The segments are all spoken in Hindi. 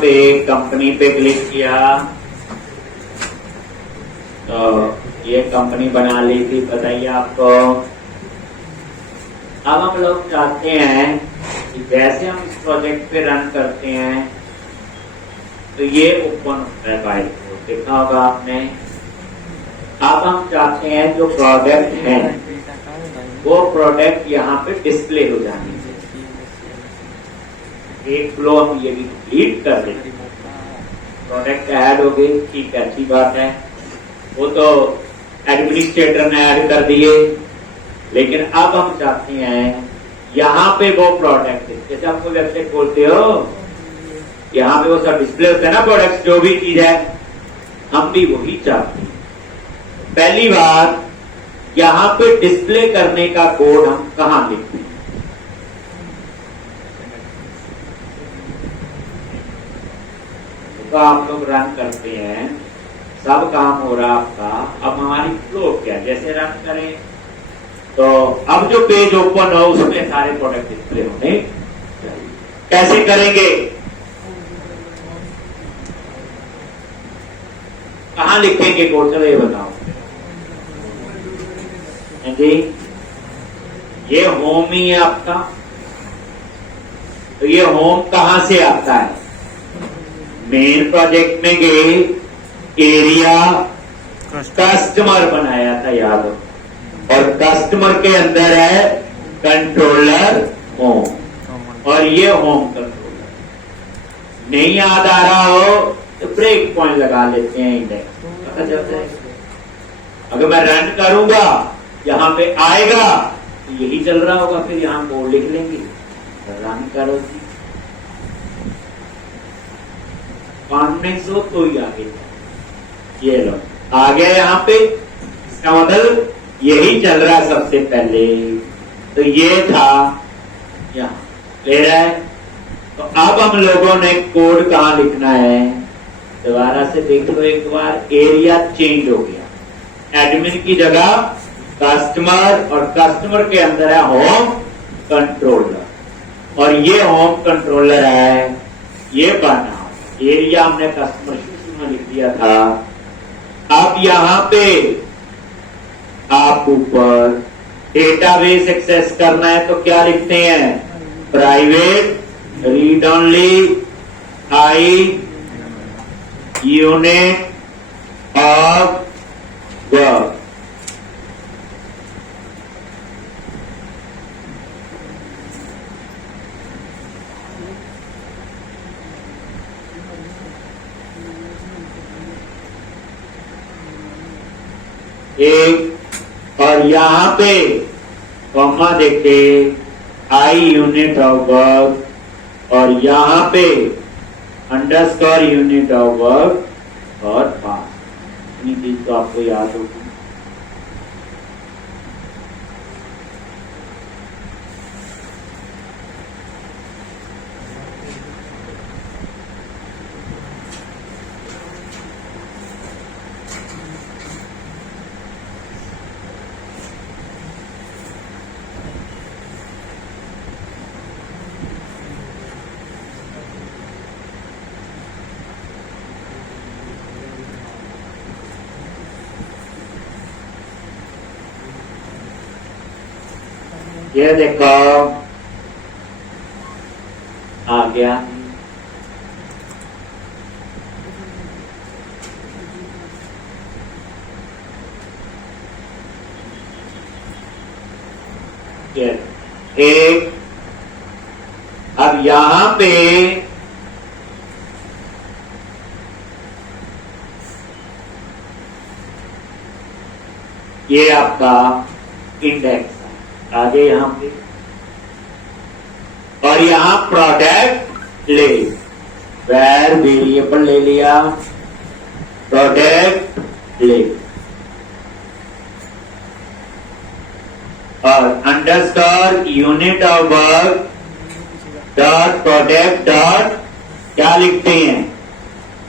पे कंपनी पे क्लिक किया तो ये कंपनी बना ली थी, बताइए आपको। अब हम लोग चाहते हैं कि जैसे हम इस प्रोजेक्ट पे रन करते हैं तो ये ओपन होता है फाइल को, देखा होगा आपने। अब हम चाहते हैं जो प्रोडक्ट है वो प्रोडक्ट यहाँ पे डिस्प्ले हो जानी चाहिए। एक फ्लो हम ये भी डिलीट कर देंगे, प्रोडक्ट ऐड हो गई, ठीक है, अच्छी बात है, वो तो एडमिनिस्ट्रेटर ने ऐड कर दिए। लेकिन अब हम चाहते हैं यहाँ पे वो प्रोडक्ट, जैसे आप कोई वेबसाइट खोलते हो यहाँ पे वो सब डिस्प्ले होता है ना, प्रोडक्ट जो भी चीज है, हम भी वही चाहते हैं। पहली बात, यहाँ पे डिस्प्ले करने का कोड हम कहां लिखते हैं? तो आप लोग रन करते हैं, सब काम हो रहा आपका। अब हमारी फ्लो क्या, जैसे रन करें तो अब जो पेज ओपन हो उसमें सारे प्रोडक्ट डिस्प्ले होने चाहिए। कैसे करेंगे, कहां लिखेंगे कोड, चलो ये बताओ जी। ये होम ही है आपका, तो ये होम कहां से आता है? मेन प्रोजेक्ट में गए, एरिया कस्टमर बनाया था, याद हो, और कस्टमर के अंदर है कंट्रोलर होम, और ये होम कंट्रोलर। नहीं याद आ रहा हो तो ब्रेक पॉइंट लगा लेते हैं, इंडेक्स पता चलता है। अगर मैं रन करूंगा यहां पे आएगा तो यही चल रहा होगा, फिर यहां कोड लिख लेंगे, रन करो जी, कॉन्फिडेंस हो तो ही आगे। ये लो आ गया यहाँ पे, इसका मतलब यही चल रहा है सबसे पहले, तो ये था यहाँ ले रहा है। तो अब हम लोगों ने कोड कहां लिखना है, दोबारा से देख लो एक बार, एरिया चेंज हो गया, एडमिन की जगह कस्टमर, और कस्टमर के अंदर है होम कंट्रोलर, और ये होम कंट्रोलर है, ये बना एरिया हमने कस्टमर शुरू में लिख दिया था। अब यहां पे आप ऊपर डेटाबेस एक्सेस करना है तो क्या लिखते हैं, private read only I unit of work. एक, और यहां पे कॉमा देखे आई यूनिट ऑफ वर्क, और यहां पे अंडरस्कोर यूनिट ऑफ वर्क और पास। इतनी चीज तो आपको याद होगी। ये देखो आ गया, एक, अब यहां पे ये आपका इंडेक्स आगे यहां पे, और यहां प्रोडक्ट ले, वेर वेरिएबल ले लिया, प्रोडक्ट ले, और underscore unit of work dot product dot क्या लिखते हैं,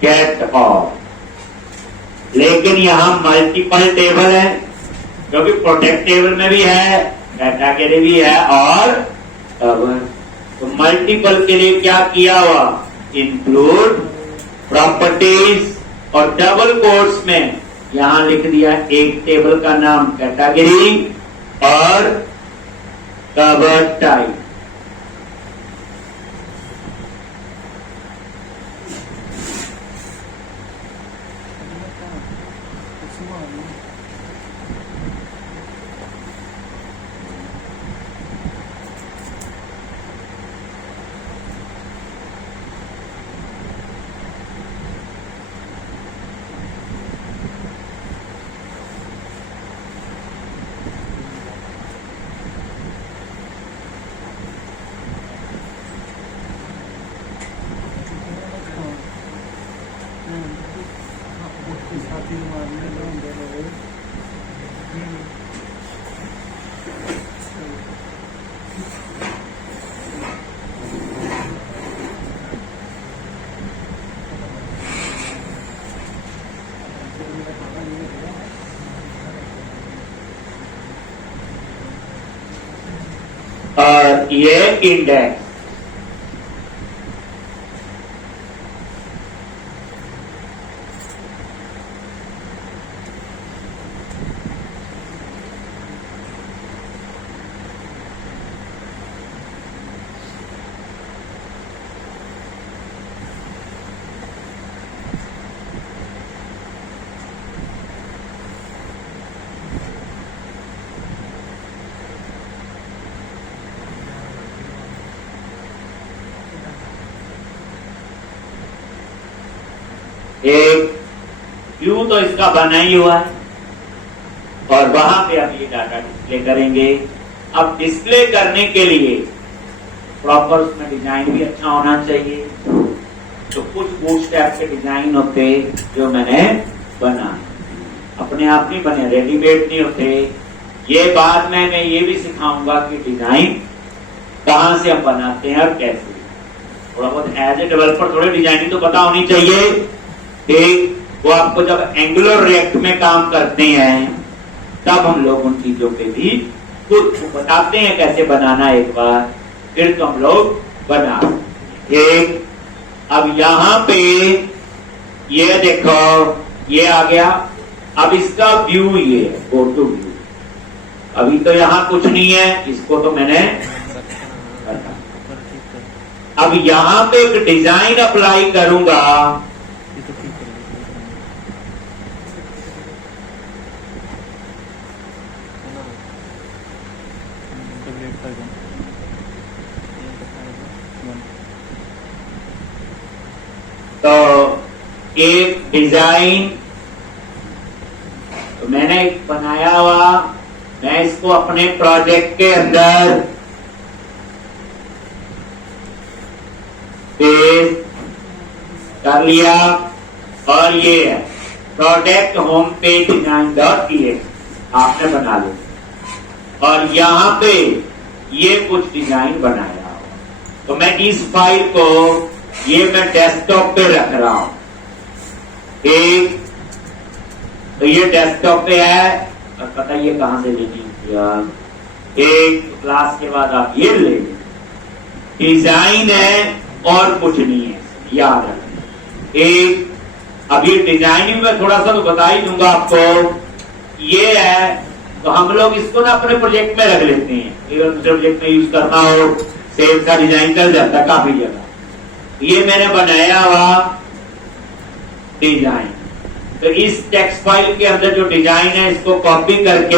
गेट ऑफ। लेकिन यहां मल्टीपल टेबल है, क्योंकि प्रोडक्ट टेबल में भी है, डाटा के लिए भी है, और तो मल्टीपल के लिए क्या किया हुआ, इंक्लूड प्रॉपर्टीज, और डबल कोट्स में यहां लिख दिया एक टेबल का नाम कैटेगरी और कवर टाइप। और ये इंडेक्स, एक व्यू तो इसका बना ही हुआ है और वहां पे हम ये डाटा डिस्प्ले करेंगे। अब डिस्प्ले करने के लिए प्रॉपर उसमें डिजाइन भी अच्छा होना चाहिए। तो कुछ बूटस्ट्रैप के डिजाइन होते जो मैंने बना, अपने आप नहीं बने, रेडीमेड नहीं होते। ये बाद में मैं ये भी सिखाऊंगा कि डिजाइन कहां से हम बनाते हैं और कैसे। थोड़ा बहुत एज ए डेवलपर थोड़ी डिजाइनिंग तो पता होनी चाहिए कि वो आपको जब एंगुलर रिएक्ट में काम करते हैं तब हम लोग उन चीजों पे भी खुद बताते हैं कैसे बनाना। एक बार फिर तो हम लोग बना एक। अब यहां पे ये देखो ये आ गया। अब इसका व्यू ये गो टू व्यू। अभी तो यहां कुछ नहीं है, इसको तो मैंने रखा। अब यहां पे एक डिजाइन अप्लाई करूंगा। तो एक डिजाइन तो मैंने एक बनाया हुआ, मैं इसको अपने प्रोजेक्ट के अंदर पेस्ट कर लिया और ये है प्रोडक्ट होम पेज डिजाइन.txt आपने बना लिया और यहां पे ये कुछ डिजाइन बनाया। तो मैं इस फाइल को ये मैं डेस्कटॉप पे रख रहा हूं। एक तो ये डेस्कटॉप पे है और पता ये कहां से लेनी है। एक क्लास के बाद आप ये ले डिजाइन है और कुछ नहीं है, याद रखें। एक अब ये डिजाइनिंग में थोड़ा सा तो बता ही दूंगा आपको। ये है तो हम लोग इसको ना अपने प्रोजेक्ट में रख लेते हैं। अगर दूसरे प्रोजेक्ट में यूज करना हो सेम का डिजाइन चल जाता है काफी जगह। ये मैंने बनाया हुआ डिजाइन। तो इस टेक्स्ट फाइल के अंदर जो डिजाइन है इसको कॉपी करके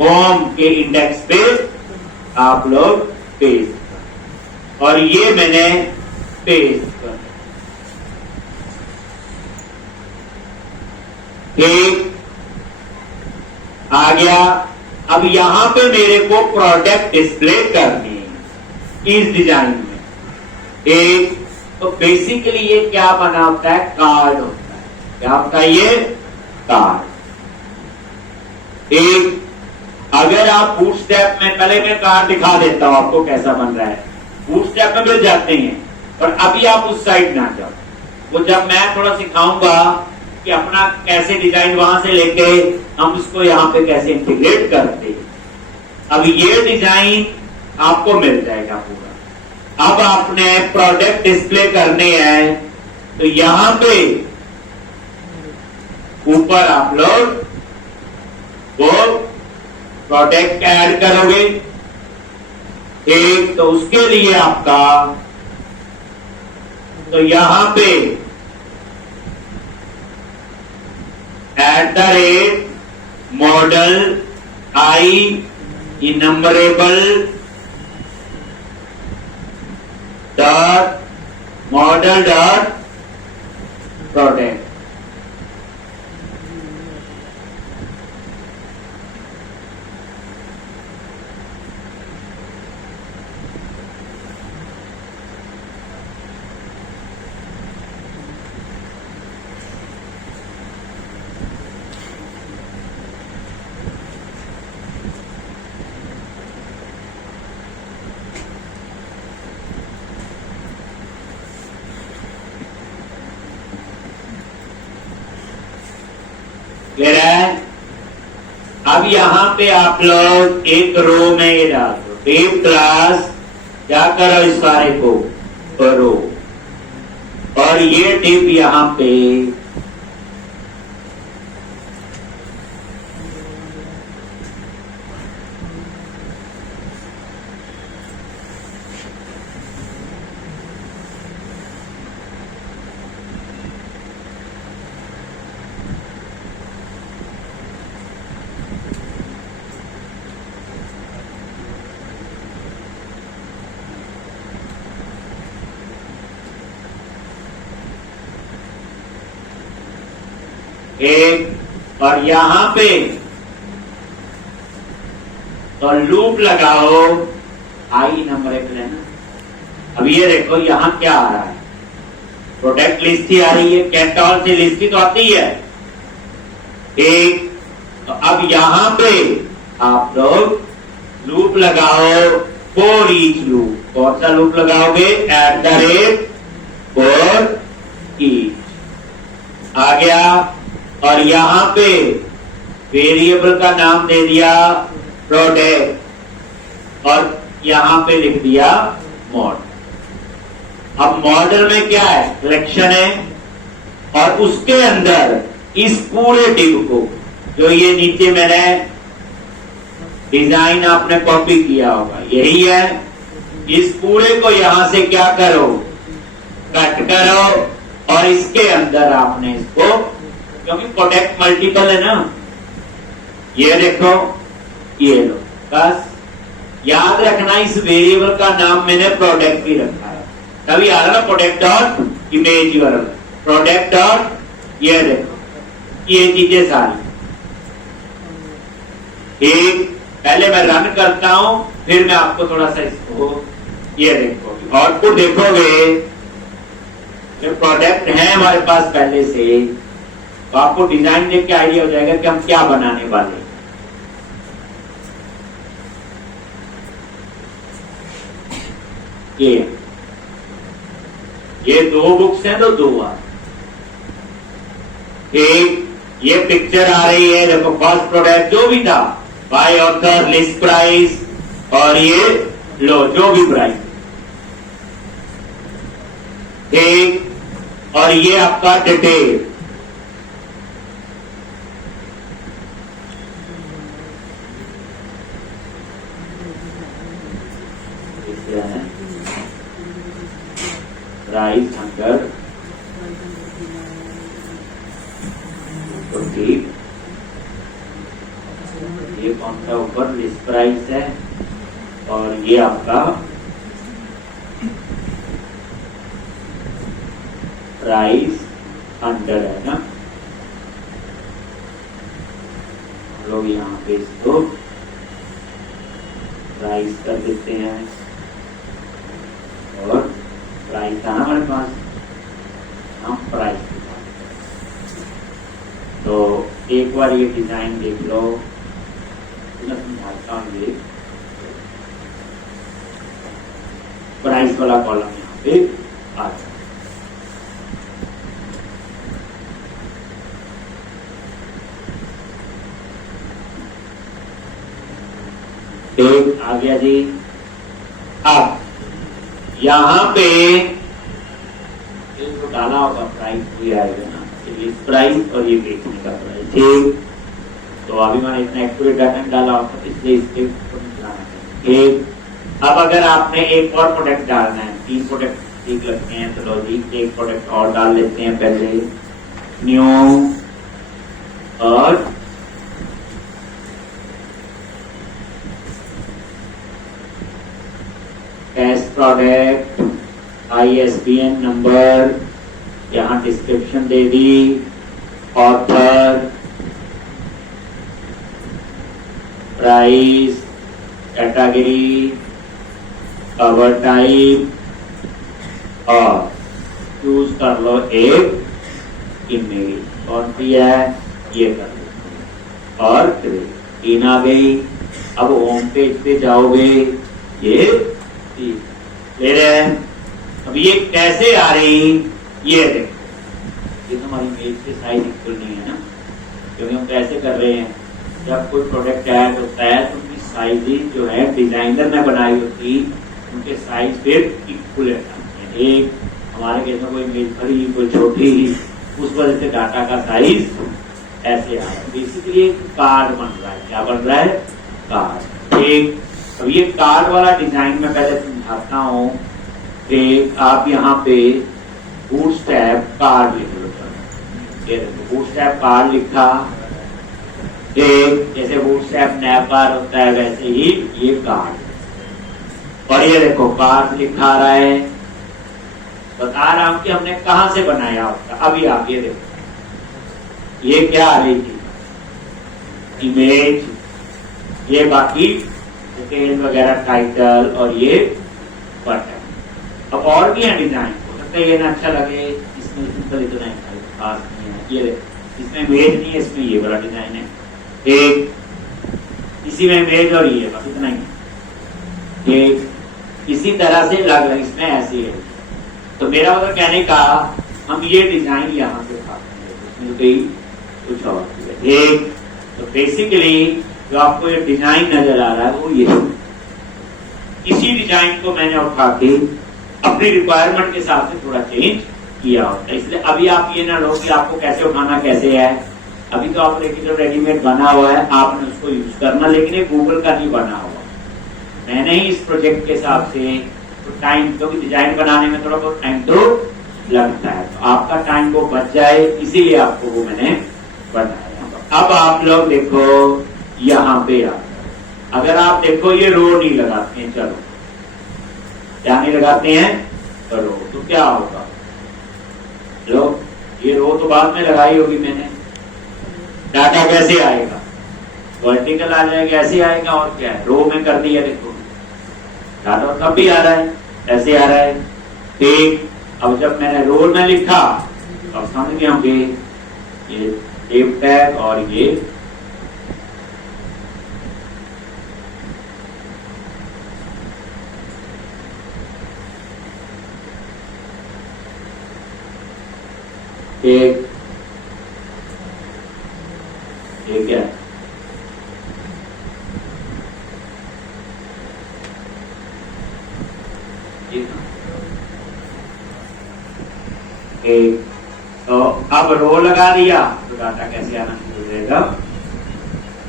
होम के इंडेक्स पे आप लोग पेस्ट और ये मैंने पेस्ट कर। ठीक आ गया। अब यहां पे मेरे को प्रोडक्ट डिस्प्ले करनी है इस डिजाइन में। एक तो बेसिकली ये क्या बना होता है, कार्ड होता है। क्या होता है ये कार्ड। एक अगर आप बूटस्ट्रैप में, पहले मैं कार्ड दिखा देता हूं आपको कैसा बन रहा है। बूटस्ट्रैप में मिल जाते हैं पर अभी आप उस साइड ना जाओ। वो जब मैं थोड़ा सिखाऊंगा कि अपना कैसे डिजाइन वहां से लेके हम उसको यहां पे कैसे इंटीग्रेट करते हैं। अब ये डिजाइन आपको मिल जाएगा पूरा। अब आपने प्रोडक्ट डिस्प्ले करने हैं, तो यहां पे ऊपर आप लोग वो प्रोडक्ट ऐड करोगे। एक तो उसके लिए आपका, तो यहां पे @ model I enumerable dot model dot product. Clear है? अब यहां पे आप लोग एक रो में ये डाल दो, टेप क्लास क्या करो, इस सारे को करो, और ये टेप यहां पे एक, और यहां पे तो लूप लगाओ आई नंबर एक लेना। अब ये देखो यहां क्या आ रहा है, प्रोडक्ट लिस्ट ही आ रही है, कैटॉल से लिस्ट ही तो आती है। एक, तो अब यहां पे आप लोग लूप लगाओ फॉर ईच लूप। कौन सा लूप लगाओगे? @ फॉर ईच आ गया। और यहां पे वेरिएबल का नाम दे दिया प्रोडक्ट, और यहां पे लिख दिया मॉडल। अब मॉडल में क्या है? कलेक्शन है, और उसके अंदर इस पूरे डिव को, जो ये नीचे मैंने डिजाइन आपने कॉपी किया होगा, यही है, इस पूरे को यहां से क्या करो, कट करो, और इसके अंदर आपने इसको, क्योंकि प्रोडक्ट मल्टीपल है ना, ये देखो, ये लो, बस याद रखना इस वेरिएबल का नाम मैंने प्रोडक्ट भी रखा है, तभी आ रहा product dot image URL, product dot, ये देखो, ये चीजें सारी। एक पहले मैं रन करता हूं, फिर मैं आपको थोड़ा सा इसको, ये देखो आउटपुट देखोगे, जो प्रोडक्ट है हमारे पास पहले से, तो आपको डिजाइन देख के आइडिया हो जाएगा कि हम क्या बनाने वाले हैं। ये 2 बुक्स हैं तो 2 आ, एक ये पिक्चर आ रही है, देखो फर्स्ट प्रोडक्ट जो भी था, बाय ऑथर, लिस्ट प्राइस, और ये लो जो भी प्राइस, एक, और ये आपका डिटेल, प्राइस अंडर ये कौन सा ऊपर लिस्ट प्राइस है, और ये आपका प्राइस अंडर है ना। हम लोग यहाँ पे इसको प्राइस कर देते हैं, और प्राइस था ना हमारे पास, हम प्राइस के पास, तो एक बार ये डिजाइन देख लो, मैं समझाता हूँ। ये प्राइस वाला कॉलम यहाँ पे आ जाए, एक आ गया जी। अब यहाँ पे जो डाला होगा प्राइस ये आएगा ना, ये प्राइस और ये बेचने का प्राइस, ठीक। तो अभी मैंने इतना एक्यूरेट डाटा डाला होगा, इसलिए इसके ठीक। अब अगर आपने एक और प्रोडक्ट डालना है, 3 प्रोडक्ट ठीक लगते हैं, तो लो जी एक प्रोडक्ट और डाल लेते हैं। पहले न्यू और टेस्ट प्रोडक्ट, ISBN नंबर, यहाँ डिस्क्रिप्शन दे दी, author, price, category, cover type और चूज कर लो एक इमेज, कौन सी है ये कर लो और 3 आ गई। अब होम पेज पे जाओगे, ये ले रहे हैं। अब ये कैसे आ रही, ये देखो, ये तो हमारी इमेज के साइज इक्वल नहीं है ना, क्योंकि हम कैसे कर रहे हैं, जब कोई प्रोडक्ट ऐड होता है तो उनकी साइजिंग जो है डिजाइनर ने बनाई होती, उनके साइज फिर इक्वल है। एक हमारे केस में कोई इमेज बड़ी कोई छोटी, उस वजह से डाटा का साइज ऐसे आ रहा है। बेसिकली एक कार्ड बन रहा है, क्या बन रहा है, कार्ड, ठीक। अब ये कार्ड वाला डिजाइन में पहले समझाता हूँ कि आप यहाँ पे बूटस्ट्रैप कार्ड लिख लो। ये देखो बूटस्ट्रैप कार्ड लिखा, जैसे बूटस्ट्रैप नैप बार होता है वैसे ही ये कार्ड, और ये देखो कार्ड लिखा रहा है, बता रहा हूं कि हमने कहां से बनाया होता। अभी आप ये देखो, ये क्या आ रही थी, इमेज, ये बाकी डिटेल वगैरह, टाइटल और ये बटन। अब और भी है डिजाइन, हो सकता है ये ना अच्छा लगे, इसमें सिंपल इतना खास नहीं है। ये इसमें इमेज नहीं है, इसमें ये वाला डिजाइन है, एक इसी में इमेज और ये बस इतना ही, एक इसी तरह से लग, इसमें ऐसे है। तो मेरा मतलब कहने का, हम ये डिजाइन यहाँ से उठाते हैं, कुछ और एक। तो बेसिकली जो आपको ये डिजाइन नजर आ रहा है वो ये, इसी डिजाइन को मैंने उठा के अपनी रिक्वायरमेंट के हिसाब से थोड़ा चेंज किया होता है। इसलिए अभी आप ये ना लो कि आपको कैसे उठाना कैसे है, अभी तो आप रेगुलर रेडीमेड बना हुआ है, आपने उसको यूज करना, लेकिन ये गूगल का नहीं बना हुआ। मैंने ही इस प्रोजेक्ट के हिसाब से तो टाइम, क्योंकि डिजाइन बनाने में थोड़ा बहुत टाइम तो लगता है, तो आपका टाइम वो बच जाए, इसीलिए आपको वो मैंने बताया। अब आप लोग देखो यहाँ पे अगर आप देखो ये रो नहीं लगाते हैं, चलो क्या नहीं लगाते हैं, रो, तो क्या होगा, लो ये रो तो बाद में लगाई होगी मैंने, डाटा कैसे आएगा, वर्टिकल आ जाएगा, ऐसे आएगा, और क्या है, रो में कर दिया, देखो डाटा कब भी आ रहा है, ऐसे आ रहा है, ठीक। अब जब मैंने रो में लिखा तो समझ गए होंगे, ये टेप टैग और ये एक क्या है, एक। तो अब रो लगा दिया तो डाटा कैसे आना शुरू हो जाएगा,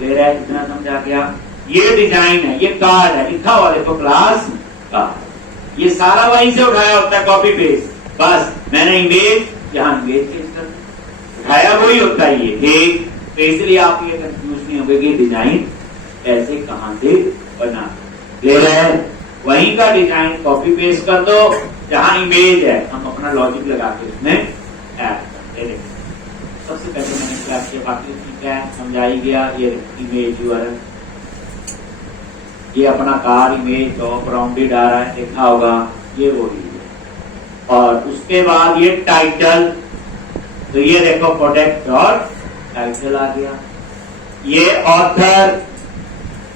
ले रहा है, इतना समझा गया। ये डिजाइन है, ये कार्ड है, लिखा हुआ देखो क्लास कार्ड, ये सारा वहीं से उठाया होता है, कॉपी पेस्ट, बस मैंने इमेज यहाँ इमेज चेंज कर उठाया, वही होता है ये, ठीक। तो इसलिए आप ये कंफ्यूज नहीं होंगे कि डिजाइन कैसे कहां से बना, ले रहे हैं, वहीं का डिजाइन कॉपी पेस्ट कर दो, जहां इमेज है हम अपना लॉजिक लगा के उसमें ऐड करते हैं। सबसे पहले मैंने क्या किया, बाकी ठीक है समझा ही गया। ये इमेज यूआरएल, ये अपना कार इमेज टॉप राउंडेड आ रहा है, देखा होगा, ये वो ही है। और उसके बाद ये टाइटल, तो ये देखो प्रोडक्ट डॉट टाइटल आ गया। ये ऑथर,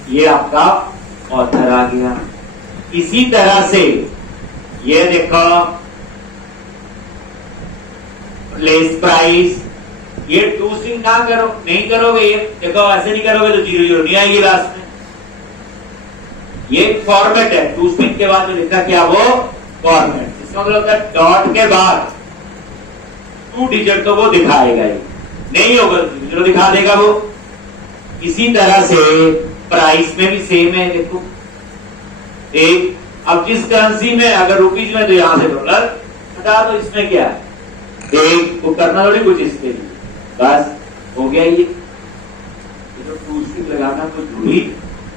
ये आपका ऑथर आ गया। इसी तरह से ये देखो प्लेस प्राइस, ये टू स्ट्रिंग कहां करो, नहीं करोगे, ये देखो ऐसे नहीं करोगे तो 0 0 नहीं आएगी लास्ट में। ये फॉर्मेट है, टू स्ट्रिंग के बाद जो लिखा क्या वो फॉर्मेट। इसका मतलब होता है डॉट के बाद 2 डिजिट तो वो दिखाएगा ही, नहीं होगा जीरो दिखा देगा वो। इसी तरह से प्राइस में भी सेम है, देखो एक, अब जिस करेंसी में अगर रुपीज में तो यहां से डॉलर हटा दो, इसमें क्या है एक को करना थोड़ी कुछ इसके लिए, बस हो गया ये तो टूल लगाना तो जरूरी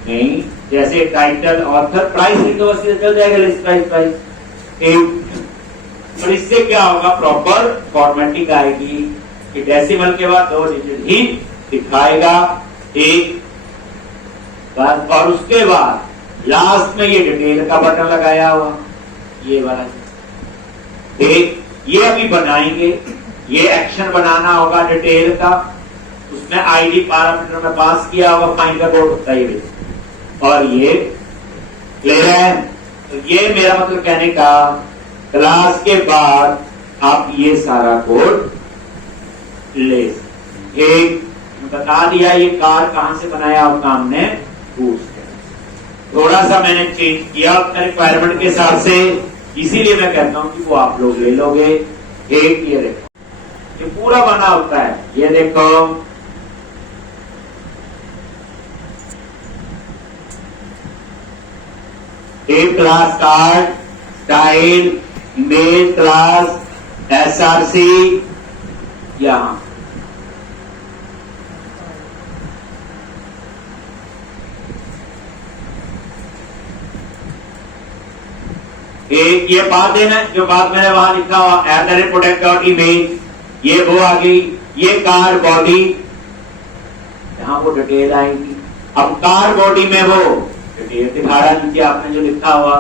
नहीं। जैसे टाइटल ऑथर प्राइस लिखो बस चल जाएगा, लिस्ट प्राइस एक। और इससे क्या होगा, प्रॉपर फॉर्मेटिंग आएगी कि डेसिमल के बाद 2 डिजिट ही दिखाएगा एक बस। और उसके बाद लास्ट में ये डिटेल का बटन लगाया हुआ, ये वाला एक, ये अभी बनाएंगे, ये एक्शन बनाना होगा डिटेल का, उसमें आईडी पैरामीटर में पास किया होगा, फाइंड का कोड होता है ये, और ये क्लियर है। तो ये मेरा मतलब कहने का, क्लास के बाद आप ये सारा कोड ले एक बता दिया, ये कार कहां से बनाया आपका हमने बूस्ट, थोड़ा सा मैंने चेंज किया अपने रिक्वायरमेंट के हिसाब से, इसीलिए मैं कहता हूं कि वो आप लोग ले लोगे। एक ये देखो, ये पूरा बना होता है, ये देखो एक class card, style, image class, SRC, यहां एक ये बात है ना, जो बात मैंने वहां लिखा हुआ @protect.image, ये वो आ गई, ये कार बॉडी, यहां वो डिटेल आएगी। अब कार बॉडी में वो डिटेल दिखा रहा नीचे आपने जो लिखा हुआ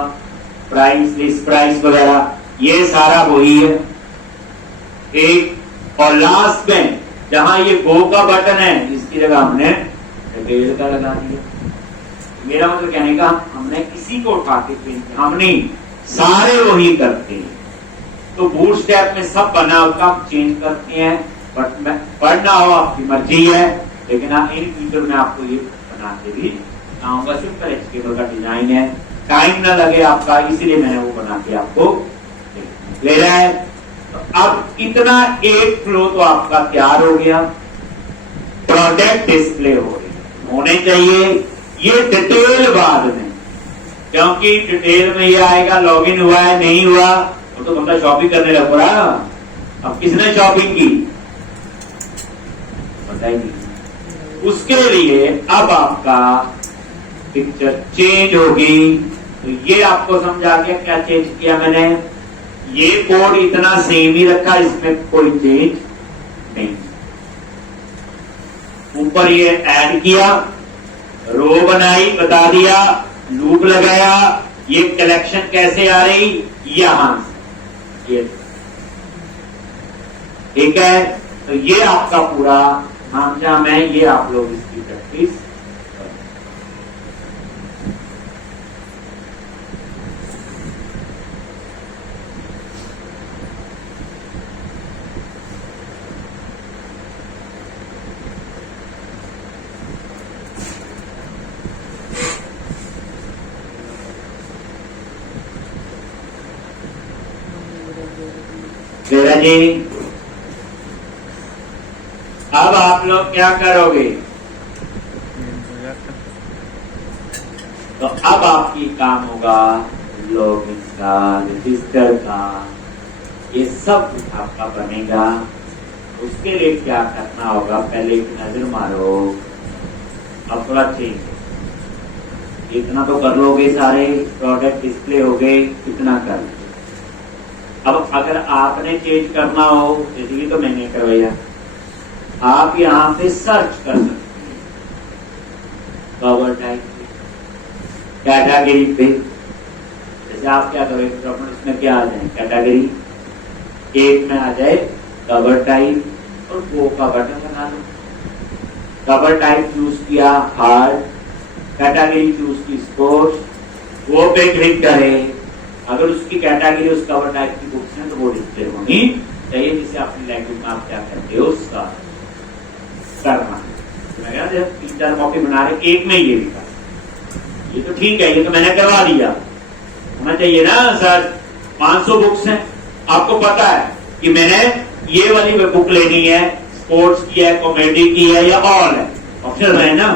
प्राइस, लिस्ट प्राइस वगैरह, ये सारा वही है एक। और लास्ट में जहां ये गो का बटन है, इसकी जगह हमने डिटेल का लगा दिया। मेरा मतलब कहने का, हमने इसी को उठा के प्रिंट, हम नहीं सारे वही करते हैं। तो बूटस्ट्रैप में सब बना होगा, हम चेंज करते हैं, बट पढ़ना हो आपकी मर्जी है, लेकिन इन फ्यूचर में आपको ये बना के भी आऊंगा। सिंपल एचटीएमएल का डिजाइन है, टाइम ना लगे आपका, इसीलिए मैंने वो बना के आपको ले रहा है। तो अब इतना एक फ्लो तो आपका तैयार हो गया, प्रोडक्ट डिस्प्ले हो रही होने चाहिए, ये डिटेल बाद में, क्योंकि डिटेल में ये आएगा लॉगिन हुआ है नहीं हुआ, तो बंदा शॉपिंग करने लग पड़ा। अब किसने शॉपिंग की बताइए, उसके लिए अब आपका पिक्चर चेंज होगी। तो ये आपको समझा गया क्या चेंज किया मैंने, ये कोड इतना सेम ही रखा, इसमें कोई चेंज नहीं। ऊपर ये ऐड किया, रो बनाई, बता दिया, लूप लगाया, ये कलेक्शन कैसे आ रही यहां से, ये ठीक है। तो ये आपका पूरा नाम है, ये आप लोग इसकी प्रैक्टिस जी। अब आप लोग क्या करोगे, तो अब आपकी काम होगा लॉगिन का, रजिस्टर का, ये सब आपका बनेगा। उसके लिए क्या करना होगा, पहले एक नजर मारो, अब थोड़ा चेंज, इतना तो कर लोगे, सारे प्रोडक्ट डिस्प्ले हो गए, इतना कर। अब अगर आपने चेंज करना हो, जैसे कि तो मैंने करवाया, आप यहां पे सर्च कर सकते हैं कवर टाइप कैटेगरी पे। जैसे आप क्या करोगे, इसमें क्या आ जाए, कैटेगरी एक में आ जाए कवर टाइप, और वो का बटन बना लो। कवर टाइप चूज किया हार्ड, कैटेगरी चूज की स्पोर्ट्स, वो पे क्लिक करें। अगर उसकी कैटेगरी उस कवर टाइप की बुक्स हैं तो वो डिस्प्ले होनी चाहिए, जिसे अपनी लैंग्वेज में आप क्या करते हो उसका करना। मैं 3-4 कॉपी बना रहे, एक में ये भी कर, ये तो ठीक है, ये तो मैंने करवा दिया, होना चाहिए ना सर। 500 बुक्स हैं, आपको पता है कि मैंने ये वाली बुक लेनी है, स्पोर्ट्स की है, कॉमेडी की है या ऑल है, ऑप्शन है ना,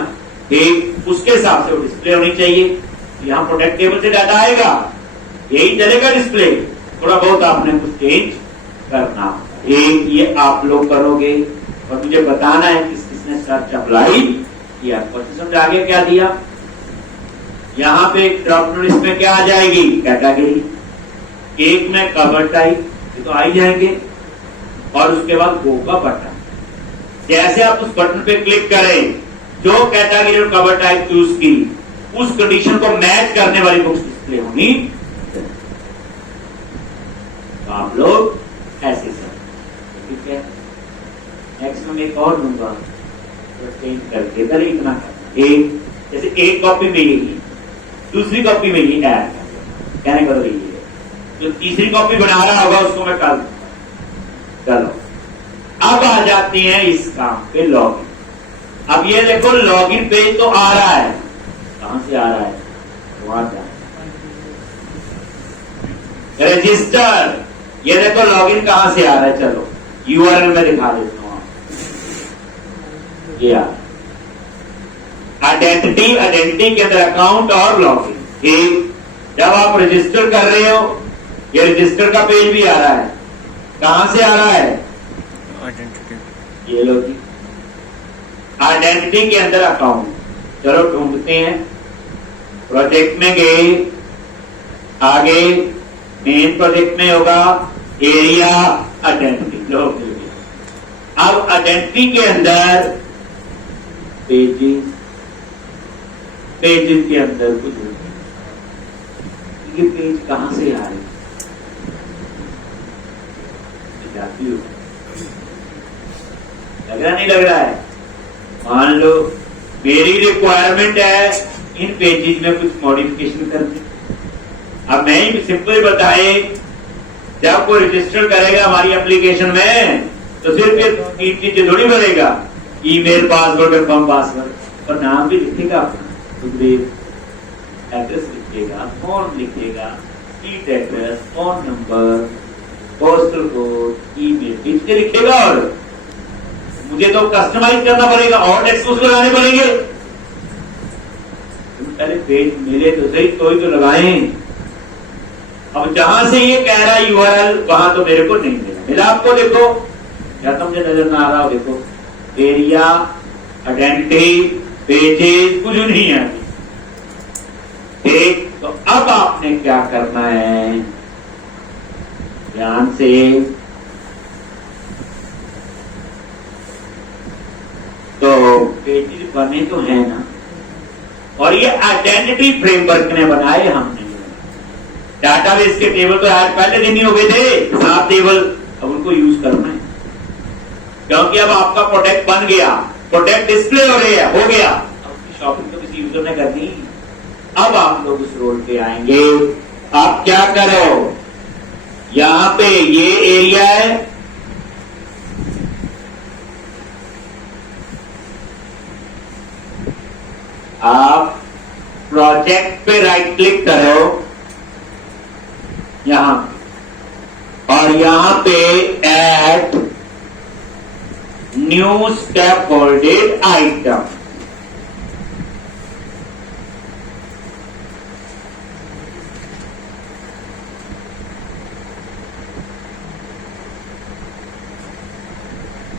ठीक उसके हिसाब से वो डिस्प्ले होनी चाहिए। यहां प्रोडक्ट टेबल से डाटा आएगा, यही चलेगा डिस्प्ले, थोड़ा बहुत आपने कुछ चेंज करना, एक ये आप लोग करोगे और मुझे बताना है किस किसने सर्च अप्लाई किया। क्वेश्चन में आगे क्या दिया, यहां पे ड्रॉप डाउन लिस्ट में क्या आ जाएगी, कैटेगरी, एक में कवर टाइप, ये तो आ ही जाएंगे, और उसके बाद गो का बटन। जैसे आप उस बटन पे क्लिक करें, जो कैटेगरी और कवर टाइप चूज की, उस कंडीशन को मैच करने वाली बुक्स डिस्प्ले होनी। तो आप लोग ऐसे सर, ठीक है। नेक्स्ट में एक और दूंगा, तो चेंज करके इधर इतना करना, एक जैसे एक कॉपी में यही, दूसरी कॉपी में यही ऐड कहने का तो यही है, जो तीसरी कॉपी बना रहा होगा उसको मैं कर दूंगा। चलो अब आ जाते हैं इस काम पे, लॉगिन। अब ये देखो लॉगिन पेज तो आ रहा है, कहां से आ रहा है, वहां जा रजिस्टर, ये देखो लॉगिन कहां से आ रहा है, चलो यूआरएल में दिखा देता हूं। ये आइडेंटिटी, आइडेंटिटी के अंदर अकाउंट और लॉगिन, ठीक। जब आप रजिस्टर कर रहे हो, ये रजिस्टर का पेज भी आ रहा है, कहां से आ रहा है, आइडेंटिटी, ये लो जी, आइडेंटिटी के अंदर अकाउंट। चलो ढूंढते हैं, प्रोजेक्ट में गए, आगे मेन प्रोजेक्ट में होगा एरिया आइडेंटिटी, लो मिल गया। अब आइडेंटिटी के अंदर पेजेस, पेजेस के अंदर कुछ, ये पेज कहां से आ रहे, जाती हो, लग रहा नहीं लग रहा है, मान लो मेरी रिक्वायरमेंट है इन पेजेस में कुछ मॉडिफिकेशन करनी। अब मैं ही सिंपल बताए, जब कोई रजिस्टर करेगा हमारी एप्लीकेशन में तो सिर्फ ये तीन चीजें थोड़ी भरेगा, ईमेल, पासवर्ड, कंफर्म पासवर्ड, और नाम भी लिखेगा अपना, सुखदेव, एड्रेस लिखेगा, फोन लिखेगा, street address, phone number, postal code, email इसके लिखेगा, और मुझे तो कस्टमाइज करना पड़ेगा और टेक्स्ट उसको लगाने पड़ेंगे। पहले पेज मिले तो सही, तो ही तो लगाएं। अब जहां से ये कह रहा है यूआरएल, वहां तो मेरे को नहीं मिला, मिला आपको, देखो क्या तो मुझे नजर ना आ रहा हो, देखो एरिया, आइडेंटिटी, पेजेस, कुछ नहीं है ठीक। तो अब आपने क्या करना है, ध्यान से, तो पेजेस बने तो है ना, और ये आइडेंटिटी फ्रेमवर्क ने बनाए, हमने डाटाबेस के टेबल तो आज पहले दिन ही हो गए थे, 7 टेबल, अब उनको यूज करना है, क्योंकि अब आपका प्रोडक्ट बन गया, प्रोडक्ट डिस्प्ले हो रहे हो गया, अब उसकी शॉपिंग तो किसी यूजर ने करनी। अब आप लोग उस रोल पे आएंगे, आप क्या करो, यहां पे ये एरिया है, आप प्रोजेक्ट पे राइट क्लिक करो यहां, और यहां पे add new step holded item,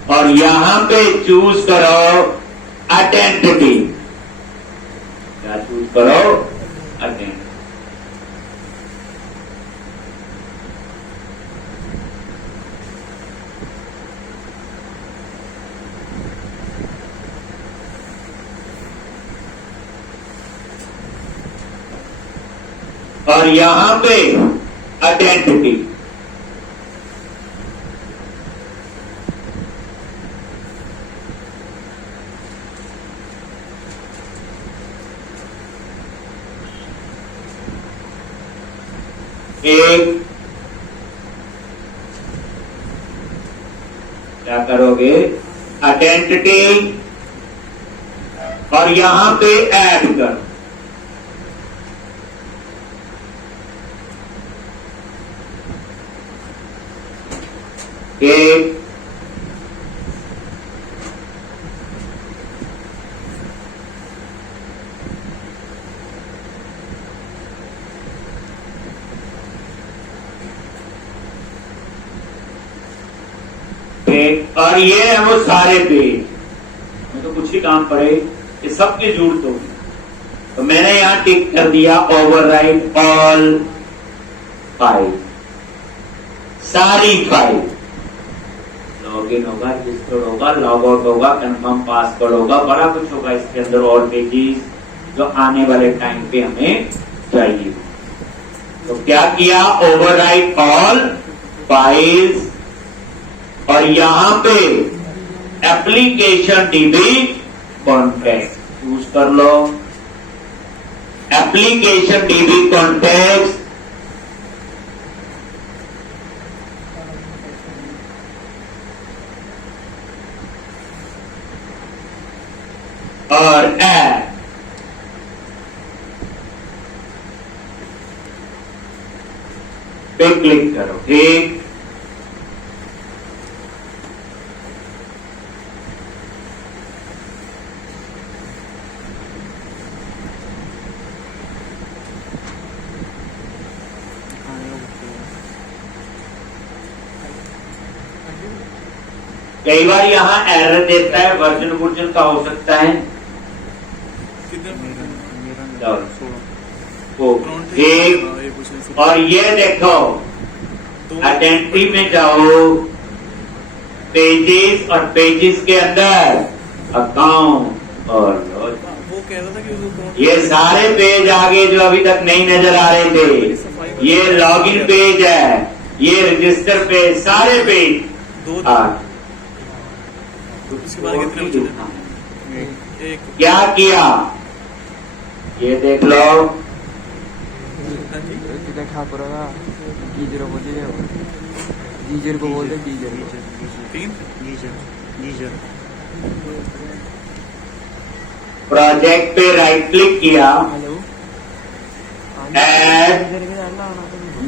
और यहां पे चूज करो आइडेंटिटी, क्या चूज करो, आइडेंटिटी। और यहां पे आइडेंटिटी, एक क्या करोगे, आइडेंटिटी, और यहां पे ऐड कर, एक और ये है वो सारे पेज, तो कुछ ही काम पड़े, ये सबकी जरूरत होगी। तो मैंने यहां टिक कर दिया ओवरराइट ऑल फाइल, सारी फाइल। लॉगिन होगा, रजिस्टर होगा, लॉग आउट होगा, कंफर्म पासवर्ड होगा, बड़ा कुछ होगा इसके अंदर और पेजेस जो आने वाले टाइम पे हमें चाहिए। तो क्या किया, ओवरराइट ऑल फाइल्स, और यहां पे एप्लीकेशन डीबी कॉन्टेक्ट यूज कर लो। एप्लीकेशन डीबी कॉन्टेक्ट और ऐड पे क्लिक करो। ठीक, कई बार यहां एरर देता है, वर्जन का हो सकता है। एक और ये देखो, आइडेंटिटी में जाओ, पेजेस, और पेजेस के अंदर अकाउंट और वो कह रहा था कि ये सारे पेज आगे जो अभी तक नहीं नजर आ रहे थे, ये लॉगिन पेज है, ये रजिस्टर पेज, सारे पेज दो इसके बाद कितने बचे? एक। क्या किया ये देख लो। ठाकुर गीजर बोलते गीजर को बोलते गीजर तीन गीजर। प्रोजेक्ट पे राइट क्लिक किया, hello add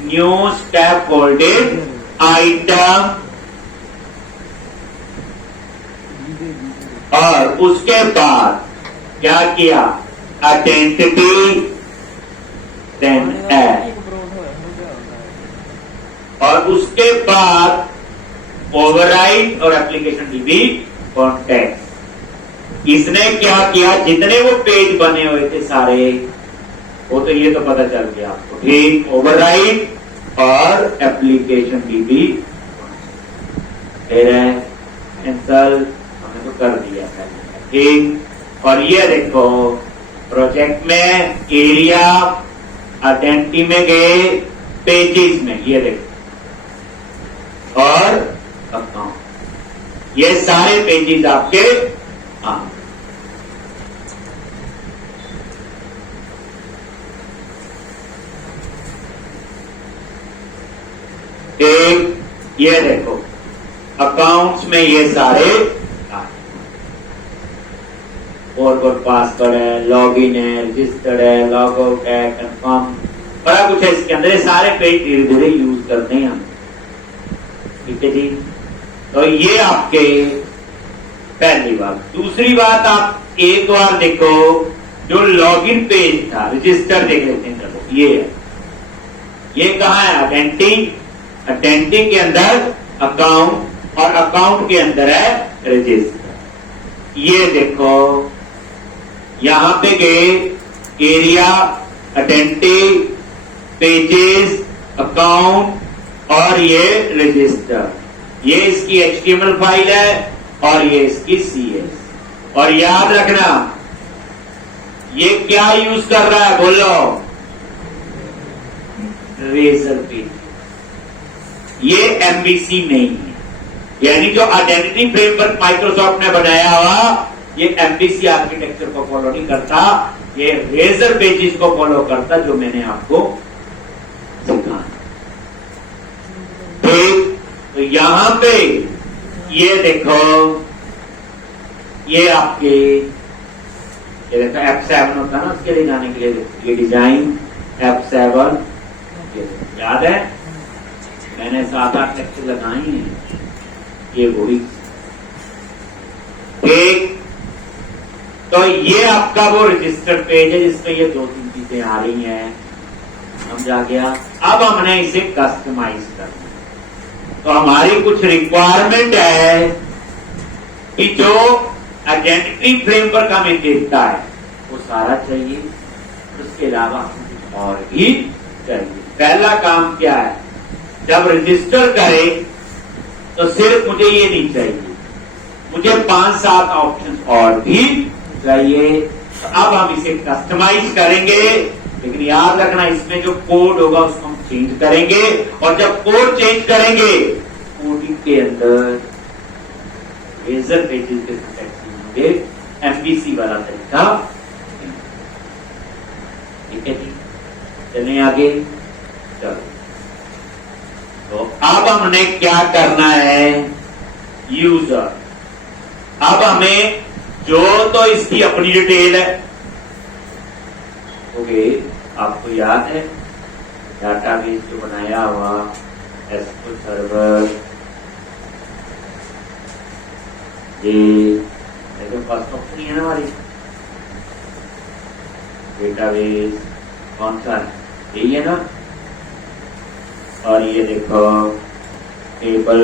new step folded item, और उसके बाद क्या किया, आइडेंटिटी, देन ऐड, और उसके बाद ओवरराइड और एप्लीकेशन डीबी कॉन्टेक्ट। इसने क्या किया, जितने वो पेज बने हुए थे सारे, वो तो ये तो पता चल गया आपको। ठीक, ओवरराइड और एप्लीकेशन डीबी कैंसल हमने तो कर दिया पहले। ठीक, और ये देखो प्रोजेक्ट में एरिया, आइडेंटिटी में गए, पेजेस में ये देखो, और अकाउंट, ये सारे पेजेस आपके एक ये देखो अकाउंट्स में ये सारे फॉरवर्ड पासवर्ड है, लॉगिन है, रजिस्टर्ड है, लॉग आउट है, कंफर्म, बड़ा कुछ है इसके अंदर। ये सारे पेज धीरे धीरे यूज करते हैं हम। ठीक है जी, तो ये आपके पहली बात। दूसरी बात, आप एक बार देखो जो लॉगिन पेज था, रजिस्टर देख लेते हैं। चलो ये है, ये कहां है, आइडेंटिटी, आइडेंटिटी के अंदर अकाउंट, और अकाउंट के अंदर है रजिस्टर। ये देखो यहां पे गए, एरिया, आइडेंटिटी, पेजेस, अकाउंट और ये रजिस्टर। ये इसकी HTML फाइल है और ये इसकी CS। और याद रखना ये क्या यूज कर रहा है, बोलो, रेजर पेज। ये MVC नहीं है, यानी जो आइडेंटिटी फ्रेमवर्क माइक्रोसॉफ्ट ने बनाया हुआ, ये MVC आर्किटेक्चर को फॉलो नहीं करता, ये रेजर पेजेस को फॉलो करता, जो मैंने आपको सिखाया। ठीक, तो यहां पे ये देखो, ये आपके, ये देखो F7 होता है ना, उसके लिए जाने के लिए ये डिजाइन F7 याद है, मैंने 7-8 लेक्चर लगाई हैं। ये वही। ठीक, तो ये आपका वो रजिस्टर्ड पेज है जिसमें ये 2-3 चीजें आ रही हैं, समझ आ गया। अब हमने इसे कस्टमाइज करना है। तो हमारी कुछ रिक्वायरमेंट है कि जो आइडेंटिटी फ्रेमवर्क हमें देता है वो सारा चाहिए, उसके अलावा और भी चाहिए। पहला काम क्या है, जब रजिस्टर करे तो सिर्फ मुझे ये नहीं चाहिए, मुझे 5-7 ऑप्शन और भी चाहिए। तो अब हम इसे कस्टमाइज करेंगे, लेकिन याद रखना इसमें जो कोड होगा उसको हम चेंज करेंगे, और जब कोड चेंज करेंगे कोडिंग के अंदर लेजर पेजेस के होंगे, एमपीसी वाला तरीका। ठीक है जी, चलें आगे। चलो, तो अब हमने क्या करना है, यूजर। अब हमें जो तो इसकी अपनी डिटेल है, ओके, आपको याद है डाटाबेस जो बनाया हुआ एसक्यूएल सर्वर, ये मेरे पास कंपनी है ना हमारी, डेटाबेस कौन सा है, यही है ना। और ये देखो टेबल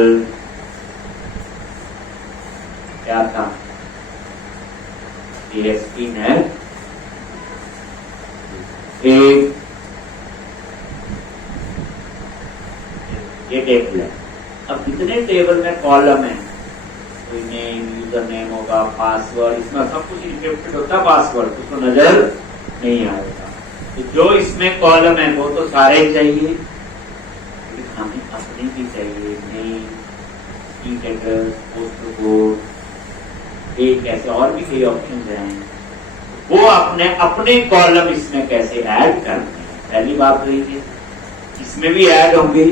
क्या था, ASP नेट, एक ये टेबल है। अब कितने टेबल में कॉलम है, कोई नेम, यूजर नेम होगा, पासवर्ड, इसमें सब कुछ इंक्रिप्टेड होता है, पासवर्ड उसको नजर नहीं आएगा। तो जो इसमें कॉलम है वो तो सारे चाहिए, लेकिन हमें अपने भी चाहिए, name, street address, postal code, एक ऐसे और भी कई ऑप्शन हैं, वो अपने अपने कॉलम इसमें कैसे ऐड करने हैं। पहली बात तो ये, इसमें भी ऐड होंगे,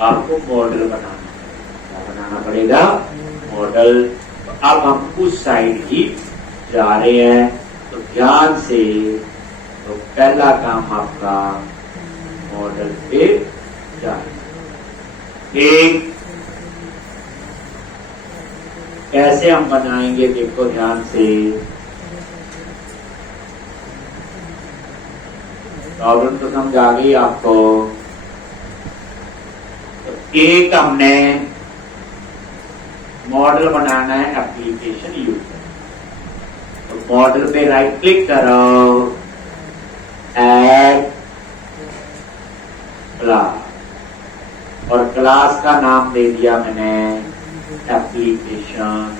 आपको मॉडल बनाना पड़ेगा, मॉडल। तो अब हम उस साइड ही जा रहे हैं, तो ध्यान से। तो पहला काम आपका मॉडल पे जाए। एक कैसे हम बनाएंगे, देखो ध्यान से, प्रॉब्लम तो समझ आ गई आपको। तो एक हमने मॉडल बनाना है एप्लीकेशन यूजर। तो मॉडल पे राइट क्लिक करो, ऐड क्लास, और क्लास का नाम दे दिया मैंने application.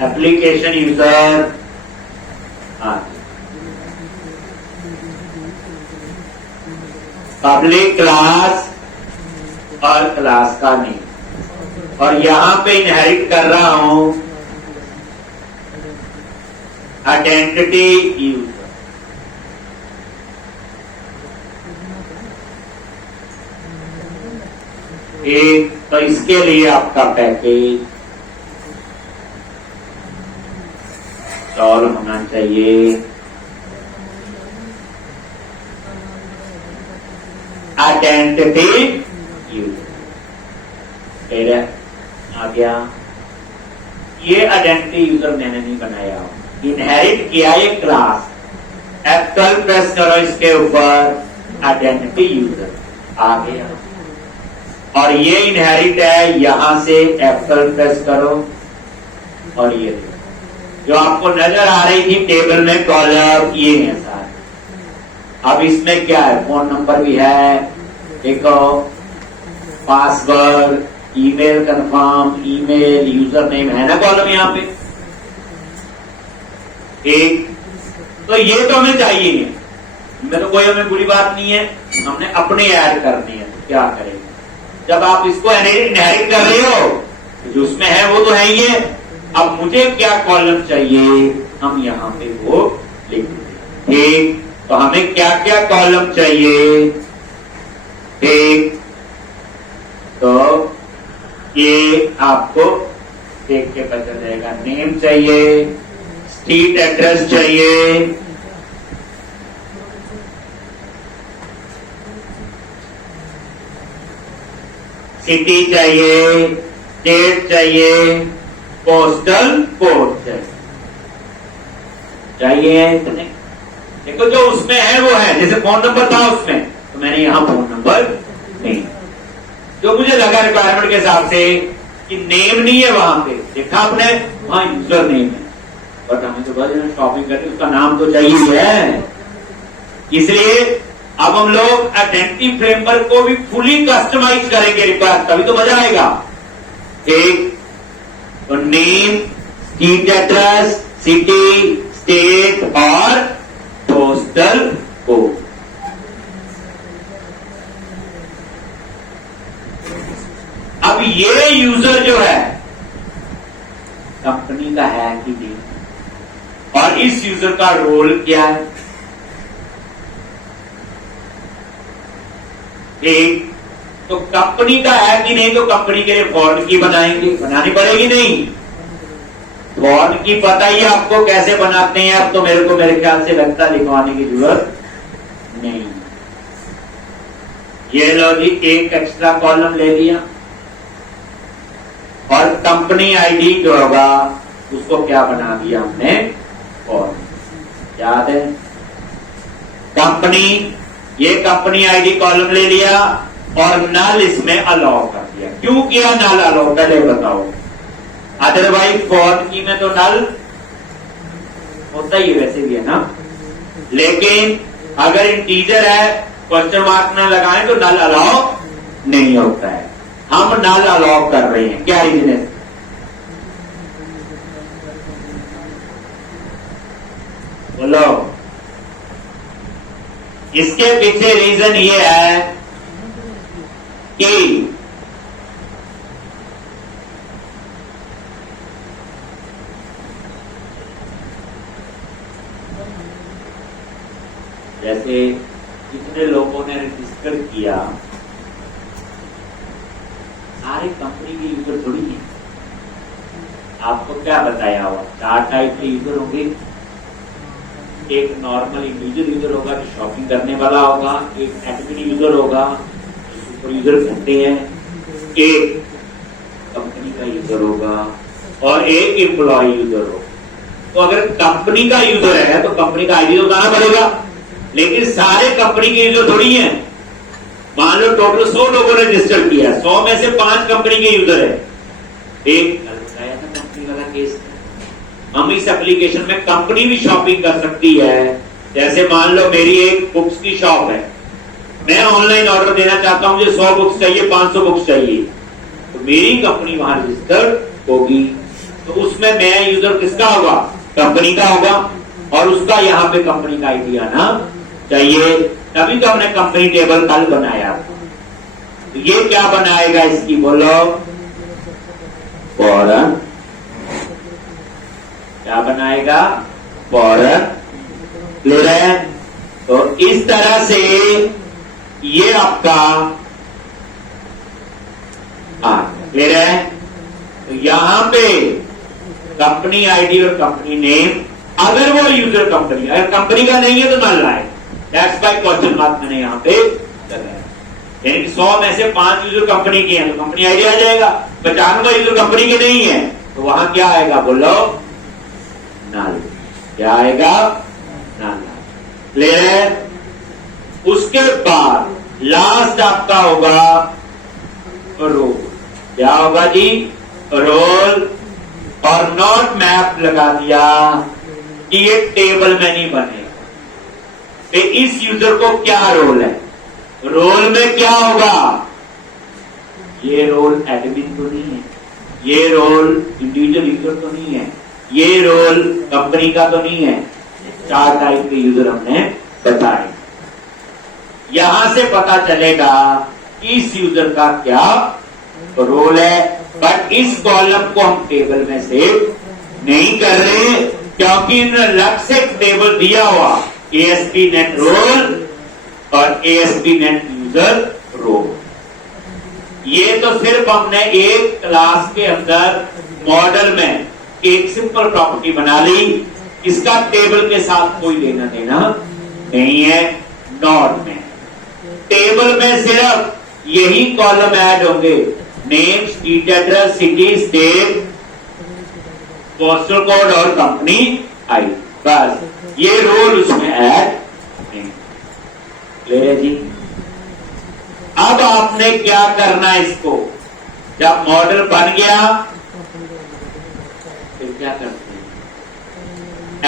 Application user public class और क्लास का नेम, और यहां पे इनहेरिट कर रहा हूं आइडेंटिटी यूजर। एक तो इसके लिए आपका पैकेज इंस्टॉल होना चाहिए, आइडेंटिटी यूजर। फिर आ गया, ये आइडेंटिटी यूजर मैंने नहीं बनाया, इनहेरिट किया ये क्लास। F12 प्रेस करो इसके ऊपर, आइडेंटिटी यूजर आ गया, और ये इनहेरिट है यहां से। F12 प्रेस करो, और ये जो आपको नजर आ रही थी टेबल में कॉलम, ये है सारे। अब इसमें क्या है, फोन नंबर भी है, देखो, password, email confirm, email, user name है ना कॉलम यहाँ पे। एक तो ये तो हमें चाहिए, इनमें तो कोई हमें बुरी बात नहीं है, हमने अपने ऐड करनी है। तो क्या करेंगे, जब आप इसको इनहेरिट कर रहे हो, जो उसमें है वो तो है ही है। अब मुझे क्या कॉलम चाहिए, हम यहां पे वो लिख दें। ठीक, तो हमें क्या क्या कॉलम चाहिए, ठीक, तो ये आपको देख के पता चलेगा। नेम चाहिए, स्ट्रीट एड्रेस चाहिए, सिटी चाहिए, स्टेट चाहिए, पोस्टल कोड चाहिए इतने। देखो जो उसमें है वो है, जैसे फोन नंबर था उसमें, तो मैंने यहां फोन नंबर नहीं, जो मुझे लगा रिक्वायरमेंट के हिसाब से कि नेम नहीं है वहां पे, देखा आपने वहां यूजर नेम है, बट हमें तो बस शॉपिंग करनी, उसका नाम तो चाहिए है। इसलिए अब हम लोग आइडेंटिटी फ्रेमवर्क को भी फुली कस्टमाइज करेंगे रिक्वायर, तभी तो मजा आएगा। ठीक, तो name, street address, city, state और पोस्टल कोड। अब ये यूजर जो है कंपनी का है कि नहीं, और इस यूजर का रोल क्या है। ठीक, तो कंपनी का है कि नहीं, तो कंपनी के लिए फॉर्म की बनाएंगे, बनानी पड़ेगी नहीं। फॉर्म की पता ही आपको कैसे बनाते हैं, अब तो मेरे ख्याल से लगता लिखवाने की जरूरत नहीं। ये लो जी, एक एक्स्ट्रा कॉलम ले लिया, और कंपनी आईडी जो होगा उसको क्या बना दिया हमने, फॉर्म, याद है। कंपनी, ये कंपनी आईडी कॉलम ले लिया और नल इसमें अलाउ कर दिया। क्यों किया नल अलाउ, पहले बताओ। अदरवाइज फॉर्म की में तो नल होता ही वैसे भी है ना, लेकिन अगर इंटीजर है, क्वेश्चन मार्क न लगाएं तो नल अलाउ नहीं होता है। हम नल अलाउ कर रहे हैं, क्या रीजन है? बोलो। इसके पीछे रीजन ये है कि जैसे जितने लोगों ने रजिस्टर किया, सारे कंपनी के यूजर थोड़ी है। आपको क्या बताया हुआ, 4 टाइप के यूजर होंगे। एक नॉर्मल इंडिविजुअल यूजर होगा जो शॉपिंग करने वाला होगा, एक एडमिन यूजर होगा जो सुपर यूजर कहते हैं, एक कंपनी का यूजर होगा और एक एम्प्लॉय यूजर होगा। तो अगर कंपनी का यूजर है तो कंपनी का आईडी तो बताना पड़ेगा, लेकिन सारे कंपनी के यूजर थोड़ी हैं। मान लो टोटल 100 लोगों ने रजिस्टर किया, 100 में से 5 कंपनी के यूजर है। एक बताया था कंपनी वाला केस, हम इस एप्लीकेशन में कंपनी भी शॉपिंग कर सकती है। जैसे मान लो मेरी एक बुक्स की शॉप है, मैं ऑनलाइन ऑर्डर देना चाहता हूं, मुझे 100 बुक्स चाहिए, 500 बुक्स चाहिए, तो मेरी कंपनी वहां रजिस्टर्ड होगी। तो उसमें मैं यूजर किसका होगा, कंपनी का होगा, और उसका यहाँ पे कंपनी का आईडी आना चाहिए। तभी तो हमने कंपनी टेबल कल बनाया। तो ये क्या बनाएगा इसकी, बोलो। फॉरन क्या बनाएगा, फॉरन। क्लियर है? तो इस तरह से ये आपका क्लियर है। तो यहां पे कंपनी आईडी और कंपनी नेम, अगर वो यूजर कंपनी, अगर कंपनी का नहीं है तो नल आए। दैट्स बाय क्वेश्चन मार्क मैंने यहां पे लगाया। यानी 100 में से 5 यूजर कंपनी के हैं तो कंपनी आईडी आ जाएगा। 95 यूजर कंपनी के नहीं है तो वहां क्या आएगा, बोलो, नल। क्या आएगा, नल। क्लियर है? उसके बाद लास्ट आपका होगा रोल। क्या होगा जी, रोल। और नॉट मैप लगा दिया कि ये टेबल में नहीं बनेगा। तो इस यूजर को क्या रोल है, रोल में क्या होगा, ये रोल एडमिन तो नहीं है, ये रोल इंडिविजुअल यूजर तो नहीं है, ये रोल कंपनी का तो नहीं है। 4 टाइप के यूजर हमने बताए। यहां से पता चलेगा इस यूजर का क्या रोल है। बट इस कॉलम को हम टेबल में सेव नहीं कर रहे क्योंकि इन्होंने अलग से टेबल दिया हुआ ASP.NET रोल और ASP.NET यूजर रोल। ये तो सिर्फ हमने एक क्लास के अंदर मॉडल में एक सिंपल प्रॉपर्टी बना ली, इसका टेबल के साथ कोई लेना देना नहीं है। नॉट में टेबल में सिर्फ यही कॉलम ऐड होंगे, name, street address, city, state, postal code और कंपनी आई, बस ये रोल उसमें ऐड नहीं। क्लियर है जी? अब आपने क्या करना है, इसको जब मॉडल बन गया फिर क्या करते हैं,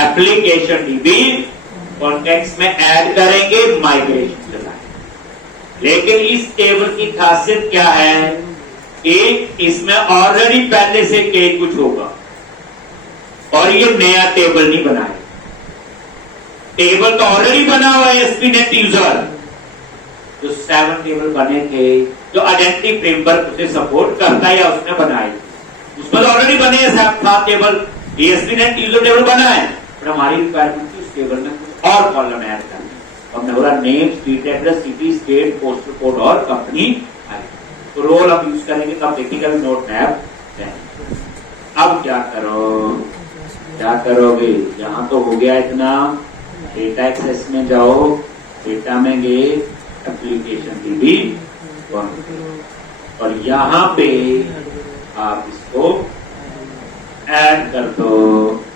एप्लीकेशन डीबी कॉन्टेक्स्ट में ऐड करेंगे, माइग्रेशन चलाएंगे। लेकिन इस टेबल की खासियत क्या है कि इसमें ऑलरेडी पहले से कई कुछ होगा और ये नया टेबल नहीं बनाए। टेबल तो ऑलरेडी बना हुआ है एसपीनेट यूजर, जो 7 टेबल बने थे, जो आइडेंटिटी फ्रेमवर्क उसे सपोर्ट करता है या उसने बनाए, उसमें तो ऑलरेडी बने हैं 7 टेबल, एसपीनेट यूजर टेबल बना है, पर हमारी रिक्वायरमेंट थी उस टेबल में कुछ और कॉलम ऐड करना। हमने बोला name, street address, city, state, postal code और कंपनी आई। तो रोल अब यूज करेंगे तब टेक्निकल नोट मैप देंगे। अब क्या करोगे, यहां तो हो गया इतना, डेटा एक्सेस में जाओ, डेटा में गए, एप्लीकेशन डीबी और यहां पे आप इसको ऐड कर दो,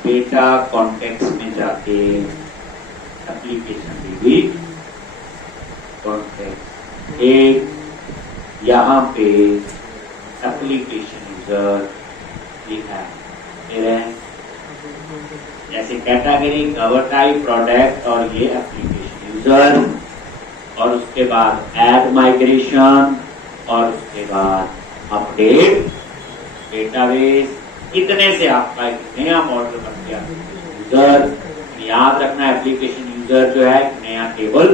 डेटा कॉन्टेक्स्ट में जाके एप्लीकेशन डीबी कॉन्टेक्स्ट, एक यहां पे एप्लीकेशन यूजर लिखा है, जैसे कैटेगरी, कवर टाइप, प्रोडक्ट और ये एप्लीकेशन यूजर, और उसके बाद ऐड माइग्रेशन और उसके बाद अपडेट डेटाबेस। इतने से आपका एक नया मॉडल बन गया यूजर। याद रखना एप्लीकेशन यूजर जो है नया टेबल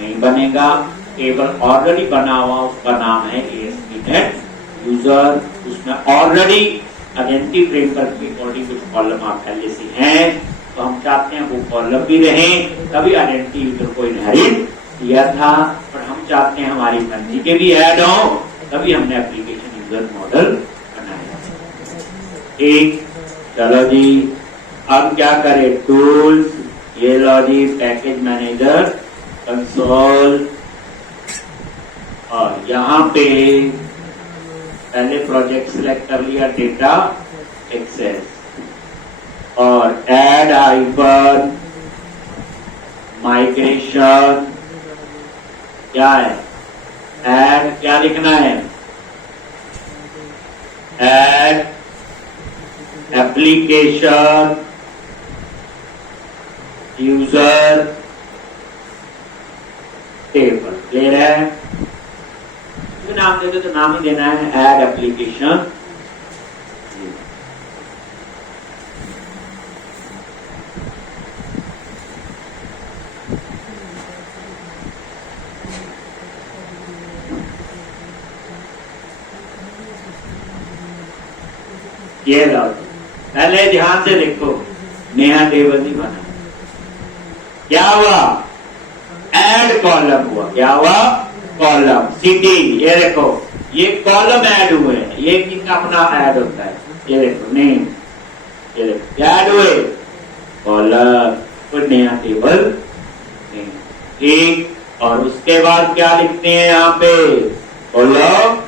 नहीं बनेगा, टेबल ऑलरेडी बना हुआ उसका नाम है ASP.NET यूजर, उसमें ऑलरेडी आइडेंटिटी फ्रेमवर्क की अकॉर्डिंग कुछ कॉलम आप पहले से हैं, तो हम चाहते हैं वो कॉलम भी रहें, तभी आइडेंटिटी यूजर को इनहेरिट किया था, पर हम चाहते हैं हमारी मर्जी के भी ऐड हो, तभी हमने एप्लीकेशन यूजर मॉडल बनाया। ठीक, चलो जी, अब क्या करें, टूल्स, ये लो जी, पैकेज मैनेजर, कंसोल, और यहां पे पहले प्रोजेक्ट सिलेक्ट कर लिया, डेटा एक्सेस, और ऐड हाइपर माइग्रेशन, क्या है, ऐड क्या लिखना है, add application user table. Clear है? नाम देते तो नाम ही देना है, ऐड एप्लीकेशन। ये लो, पहले ध्यान से देखो, नया टेबल नहीं बना, क्या हुआ, ऐड कॉलम हुआ, क्या हुआ, कॉलम, सिटी, ये देखो, ये कॉलम ऐड हुए हैं, ये किसका अपना ऐड होता है, ये देखो नेम, ये देखो क्या ऐड हुए, कॉलम, कोई नया टेबल नहीं। ठीक, और उसके बाद क्या लिखते हैं यहाँ पे, कॉलम,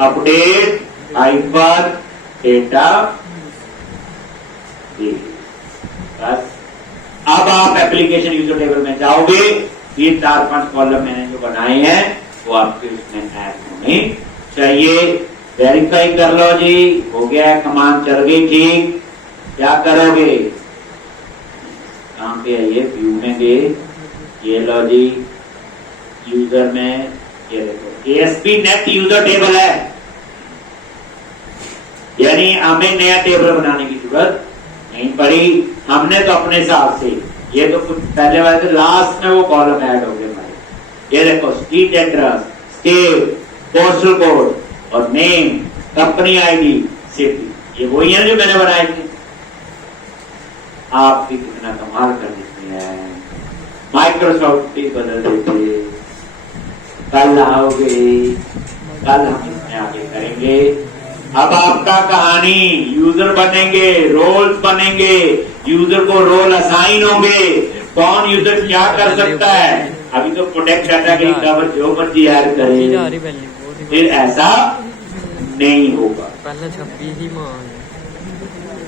अपडेट, हाइपर, डेटा, बस। अब आप एप्लीकेशन यूजर टेबल में जाओगे, ये 4-5 कॉलम मैंने जो बनाए हैं वो आपके उसमें ऐड होने चाहिए। वेरीफाई कर लो जी, हो गया, कमांड चल गई। ठीक, क्या करोगे, कहां पे है ये, व्यू में गए, ये लो जी, यूजर में, ये देखो ASP.NET यूजर टेबल है, यानी हमें नया टेबल बनाने की जरूरत नहीं पड़ी, हमने तो अपने हिसाब से, ये तो कुछ पहले वाले थे, लास्ट में वो कॉलम ऐड हो गए हमारे। ये देखो street address, state, postal code और नेम, कंपनी आईडी, सिटी, ये वही है जो मैंने बनाए थे। आप भी कितना कमाल कर देते हैं, माइक्रोसॉफ्ट भी बदल देते, कल आओगे, कल हम में आगे करेंगे। अब आपका कहानी यूजर बनेंगे, रोल्स बनेंगे, यूजर को रोल असाइन होंगे, कौन यूजर क्या कर सकता है। अभी तो प्रोटेक्ट डाटा के कवर जो मर्जी ऐड करे, चीज आ रही पहले बहुत ही फिर ऐसा नहीं होगा। पहले 26 ही मान